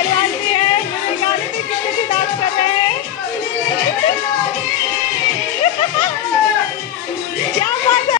पहलवान भी है, मेरे गाने में कितने भी डांस कर रहे हैं। क्या बात है।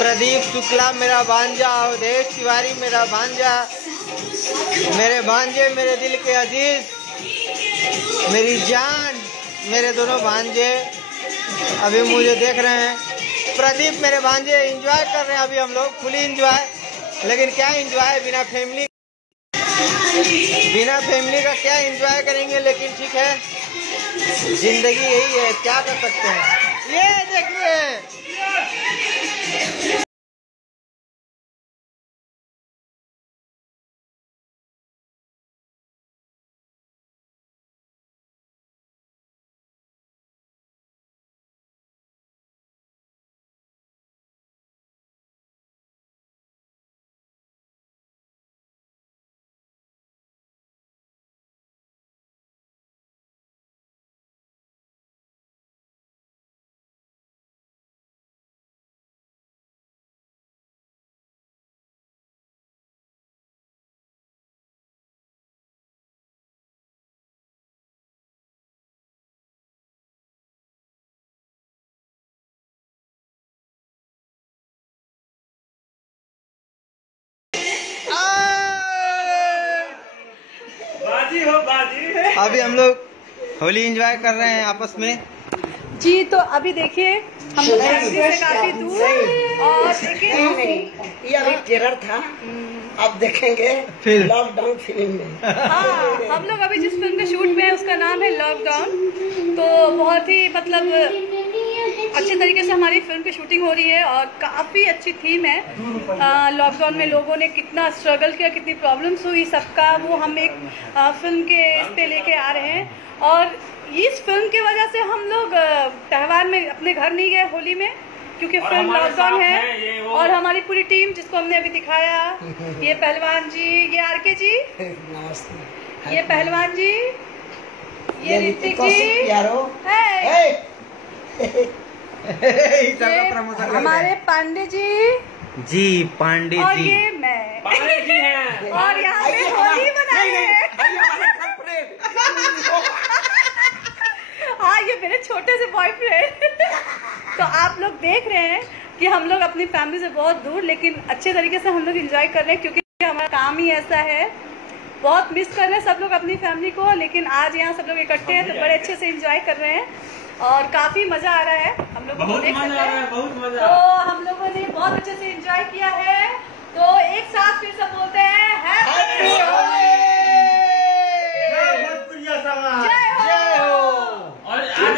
प्रदीप शुक्ला मेरा भांजा, अवधेश तिवारी मेरा भांजा, मेरे भांजे मेरे दिल के अजीज, मेरी जान, मेरे दोनों भांजे अभी मुझे देख रहे हैं। प्रदीप मेरे भांजे एंजॉय कर रहे हैं अभी हम लोग, फुली एंजॉय। लेकिन क्या एंजॉय, बिना फैमिली का क्या एंजॉय करेंगे। लेकिन ठीक है, जिंदगी यही है, क्या कर सकते हैं। ये देखिए अभी हम लोग होली एंजॉय कर रहे हैं आपस में। जी तो अभी देखिए हम लोग फैमिली से काफी दूर और देखिए ये अभी ट्रेलर था, अब देखेंगे फिर लॉकडाउन फिल्म में। हाँ, हम लोग अभी जिस फिल्म के शूट में है उसका नाम है लॉकडाउन। तो बहुत ही मतलब अच्छे तरीके से हमारी फिल्म की शूटिंग हो रही है और काफी अच्छी थीम है। लॉकडाउन में लोगों ने कितना स्ट्रगल किया, कितनी प्रॉब्लम्स हुई, सबका वो हम एक फिल्म के इस पे लेके आ रहे हैं। और इस फिल्म की वजह से हम लोग त्योहार में अपने घर नहीं गए होली में, क्योंकि फिल्म लॉकडाउन है। और हमारी पूरी टीम जिसको हमने अभी दिखाया, ये पहलवान जी, ये आरके जी, नमस्ते, ये पहलवान जी, ये ऋतिक जी, हमारे पांडे जी पांडे और जी, ये मैं पांडे जी हैं और यहाँ पे होली मनाई है। हाँ, ये मेरे छोटे से बॉयफ्रेंड। तो आप लोग देख रहे हैं कि हम लोग अपनी फैमिली से बहुत दूर लेकिन अच्छे तरीके से हम लोग एंजॉय कर रहे हैं, क्योंकि हमारा काम ही ऐसा है। बहुत मिस कर रहे हैं सब लोग अपनी फैमिली को, लेकिन आज यहाँ सब लोग इकट्ठे हैं तो बड़े अच्छे से एंजॉय कर रहे हैं और काफी मजा आ रहा है। हम लोग को देख सकते हैं, बहुत मजा। तो हम लोगों ने बहुत अच्छे से एंजॉय किया है। तो एक साथ फिर सब बोलते हैं हैप्पी होली, जय हो। और आज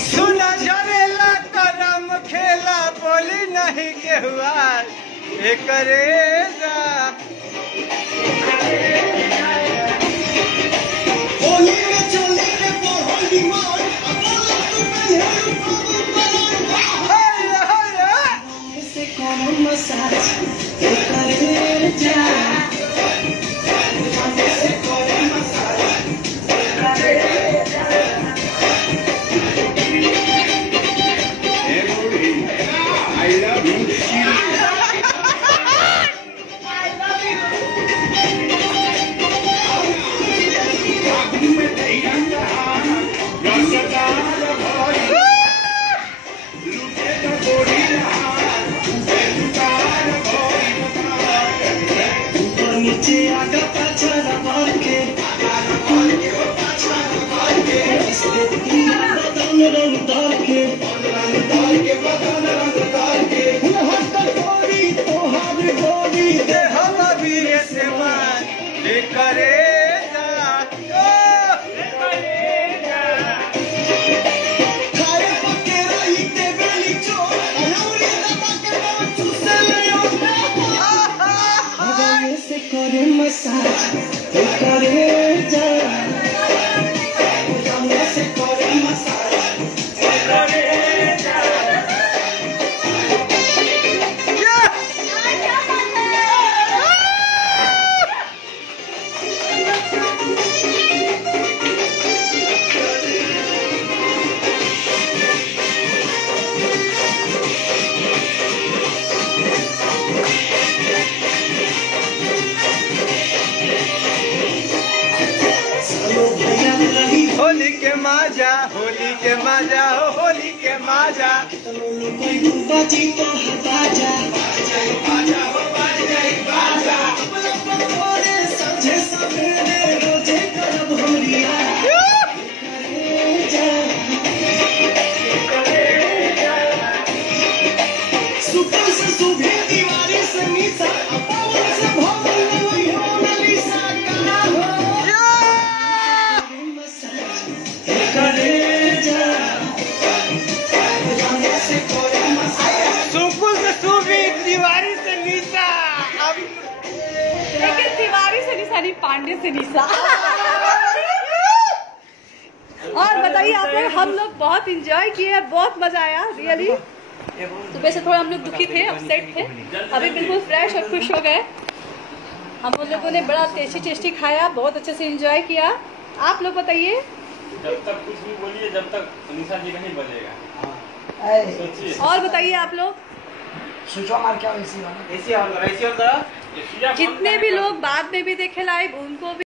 सुना जरेला कदम खेला बोली नहीं के हुआ करेगा। होली के माजा, होली के माजा, होली के माजा। लेकिन तिवारी से निशा नहीं, पांडे से निशा। बताइए आप लोग, हम लोग बहुत इंजॉय किए, बहुत मजा आया रियली। सुबह से थोड़ा हम लोग दुखी थे, अपसेट थे, अभी बिल्कुल फ्रेश और खुश हो गए। हम लोगों ने बड़ा टेस्टी टेस्टी खाया, बहुत अच्छे से एंजॉय किया। आप लोग बताइए। जब तक कुछ भी बोलिए, जब तक निशा जी नहीं बजेगा। ऐ, सोचिए। और बताइए आप लोग। स्विच ऑन मार क्या एसी वाला? एसी ऑन करो, एसी ऑन करो। जितने भी लोग बाद में भी देखे लाइव, उनको भी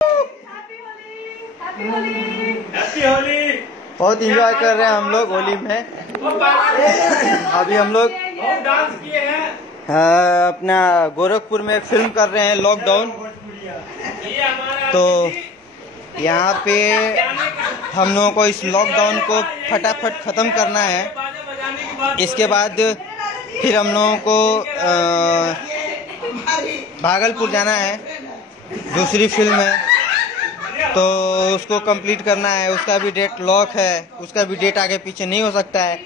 हैप्पी होली। बहुत इंजॉय कर रहे हैं हम लोग होली में। अभी हम लोग डांस किए हैं। अपना गोरखपुर में फिल्म कर रहे हैं लॉकडाउन। तो यहाँ पे हम लोगों को इस लॉकडाउन को फटाफट ख़त्म करना है। इसके बाद फिर हम लोगों को भागलपुर जाना है, दूसरी फिल्म है तो उसको कंप्लीट करना है। उसका भी डेट लॉक है, उसका भी डेट आगे पीछे नहीं हो सकता है।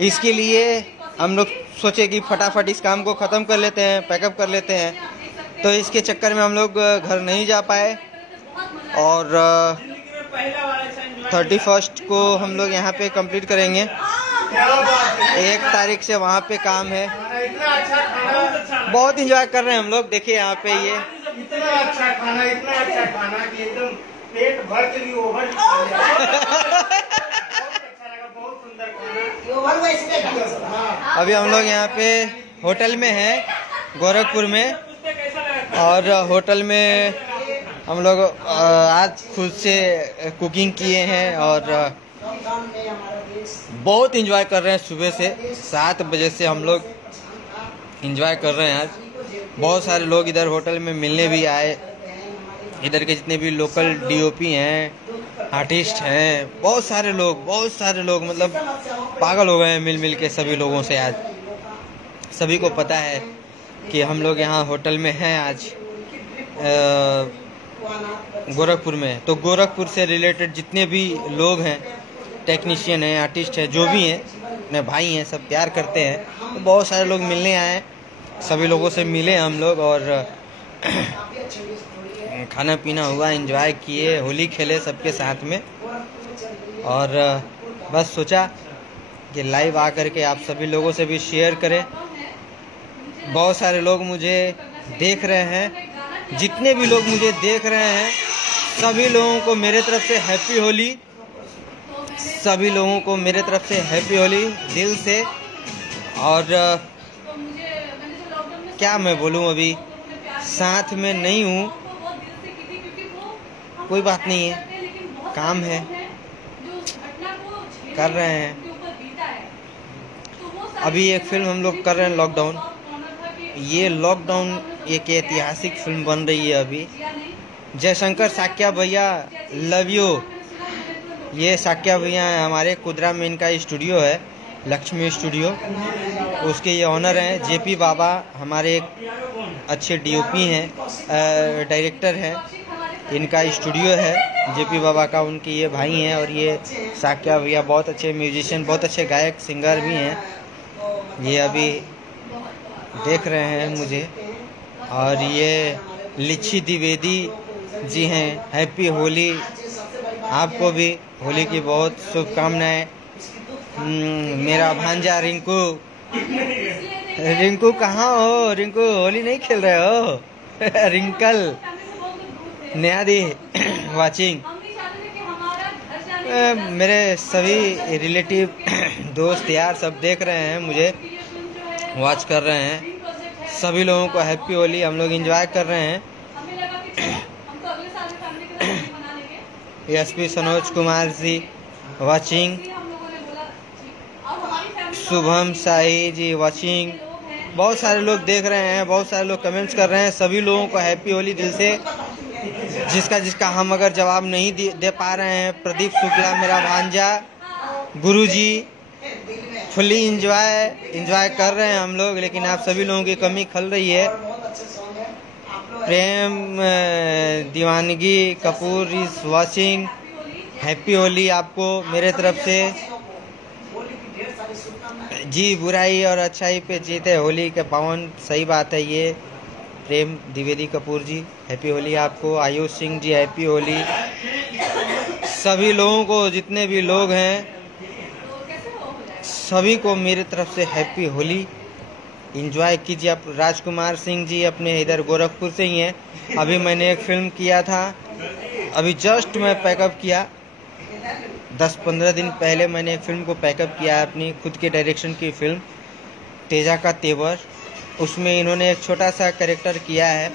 इसके लिए हम लोग सोचे कि फटाफट इस काम को ख़त्म कर लेते हैं, पैकअप कर लेते हैं। तो इसके चक्कर में हम लोग घर नहीं जा पाए और 31 को हम लोग यहाँ पे कंप्लीट करेंगे। 1 तारीख से वहाँ पे काम है। बहुत इंजॉय कर रहे हैं हम लोग। देखिए यहाँ पे ये इतना अच्छा खाना कि एकदम पेट भर के भी ओवर बहुत सुंदर खाना। अभी हम लोग यहाँ पे होटल में हैं गोरखपुर में, और होटल में हम लोग आज खुद से कुकिंग किए हैं और बहुत इंजॉय कर रहे हैं। सुबह से 7 बजे से हम लोग इंजॉय कर रहे हैं। आज बहुत सारे लोग इधर होटल में मिलने भी आए। इधर के जितने भी लोकल डीओपी हैं, आर्टिस्ट हैं, बहुत सारे लोग मतलब पागल हो गए हैं मिल के सभी लोगों से। आज सभी को पता है कि हम लोग यहाँ होटल में हैं आज गोरखपुर में। तो गोरखपुर से रिलेटेड जितने भी लोग हैं, टेक्नीशियन हैं, आर्टिस्ट हैं, जो भी हैं, अपने भाई हैं, सब प्यार करते हैं। तो बहुत सारे लोग मिलने आए, सभी लोगों से मिले हम लोग और खाना पीना हुआ, एंजॉय किए, होली खेले सबके साथ में। और बस सोचा कि लाइव आकर के आप सभी लोगों से भी शेयर करें। बहुत सारे लोग मुझे देख रहे हैं। जितने भी लोग मुझे देख रहे हैं सभी लोगों को मेरे तरफ से हैप्पी होली। सभी लोगों को मेरे तरफ से हैप्पी होली दिल से। और क्या मैं बोलूं, अभी साथ में नहीं हूँ, कोई बात नहीं है, काम है, कर रहे हैं। अभी एक फिल्म हम लोग कर रहे हैं लॉकडाउन। ये लॉकडाउन एक ऐतिहासिक फिल्म बन रही है अभी। जयशंकर साक्या भैया लव यू। ये साक्या भैया है हमारे कुदरा में, इनका स्टूडियो है लक्ष्मी स्टूडियो, उसके ये ऑनर हैं। जेपी बाबा हमारे एक अच्छे डीओपी हैं, डायरेक्टर हैं, इनका स्टूडियो है जेपी बाबा का, उनके ये भाई हैं। और ये साक्या भैया बहुत अच्छे म्यूजिशियन, बहुत अच्छे गायक सिंगर भी हैं। ये अभी देख रहे हैं मुझे। और ये लिच्छी द्विवेदी जी हैं। हैप्पी होली, आपको भी होली की बहुत शुभकामनाएं। मेरा भांजा रिंकू, रिंकू कहाँ हो? रिंकू होली नहीं खेल रहे हो? रिंकल न्यादी वाचिंग। मेरे सभी रिलेटिव दोस्त यार सब देख रहे हैं मुझे, वॉच कर रहे हैं। सभी लोगों को हैप्पी होली। हम लोग एंजॉय कर रहे हैं। एसपी सनोज कुमार जी वाचिंग, शुभम साई जी वाचिंग। बहुत सारे लोग देख रहे हैं, बहुत सारे लोग कमेंट्स कर रहे हैं। सभी लोगों को हैप्पी होली दिल से। जिसका हम अगर जवाब नहीं दे पा रहे हैं, प्रदीप शुक्ला मेरा भांजा, गुरुजी, फुल्ली इंजॉय कर रहे हैं हम लोग। लेकिन आप सभी लोगों की कमी खल रही है। प्रेम दीवानगी Kapoor is watching. Happy Holi आपको मेरे तरफ से। जी बुराई और अच्छाई पे जीते होली के पावन, सही बात है ये। प्रेम द्विवेदी कपूर जी हैप्पी होली आपको। आयुष सिंह जी हैप्पी होली। सभी लोगों को, जितने भी लोग हैं सभी को मेरे तरफ से हैप्पी होली। एंजॉय कीजिए आप। राजकुमार सिंह जी अपने इधर गोरखपुर से ही हैं। अभी मैंने एक फिल्म किया था, अभी जस्ट मैं पैकअप किया। 10-15 दिन पहले मैंने एक फिल्म को पैकअप किया है, अपनी खुद के डायरेक्शन की फिल्म तेजा का तेवर। उसमें इन्होंने एक छोटा सा कैरेक्टर किया है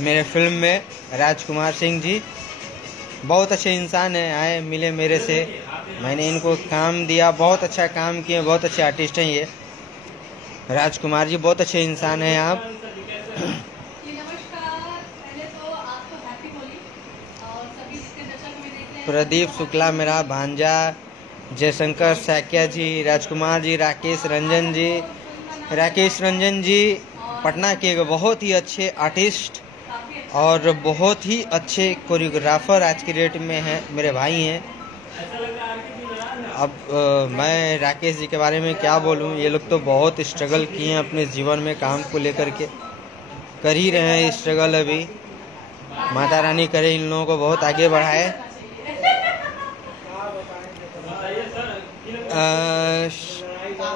मेरे फिल्म में राजकुमार सिंह जी बहुत अच्छे इंसान हैं, आए मिले मेरे से, मैंने इनको काम दिया, बहुत अच्छा काम किए, बहुत अच्छे आर्टिस्ट हैं ये राजकुमार जी, बहुत अच्छे इंसान हैं आप। प्रदीप शुक्ला मेरा भांजा, जयशंकर सैकिया जी, राजकुमार जी, राकेश रंजन जी पटना के बहुत ही अच्छे आर्टिस्ट और बहुत ही अच्छे कोरियोग्राफर आज की डेट में हैं, मेरे भाई हैं। अब मैं राकेश जी के बारे में क्या बोलूं, ये लोग तो बहुत स्ट्रगल किए हैं अपने जीवन में, काम को लेकर के कर ही रहे हैं स्ट्रगल अभी। माता रानी करे इन लोगों को बहुत आगे बढ़ाए।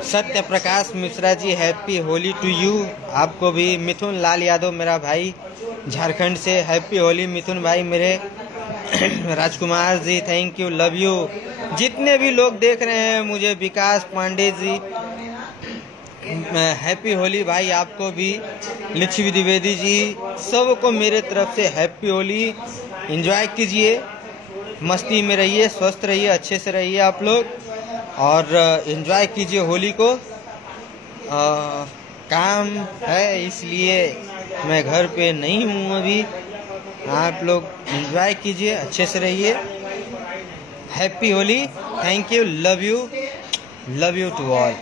Satya Prakash Mishra ji, happy Holi to you, आपको भी। मिथुन लाल यादव मेरा भाई झारखंड से, हैप्पी होली मिथुन भाई मेरे। Rajkumar ji thank you, love you. जितने भी लोग देख रहे हैं मुझे, विकास पांडे जी हैप्पी होली भाई आपको भी। लक्ष्मी द्विवेदी जी, सबको मेरे तरफ से हैप्पी होली। एंजॉय कीजिए, मस्ती में रहिए, स्वस्थ रहिए, अच्छे से रहिए आप लोग और एंजॉय कीजिए होली को। काम है इसलिए मैं घर पे नहीं हूँ अभी, आप लोग एंजॉय कीजिए, अच्छे से रहिए। Happy Holi, thank you, love you to all.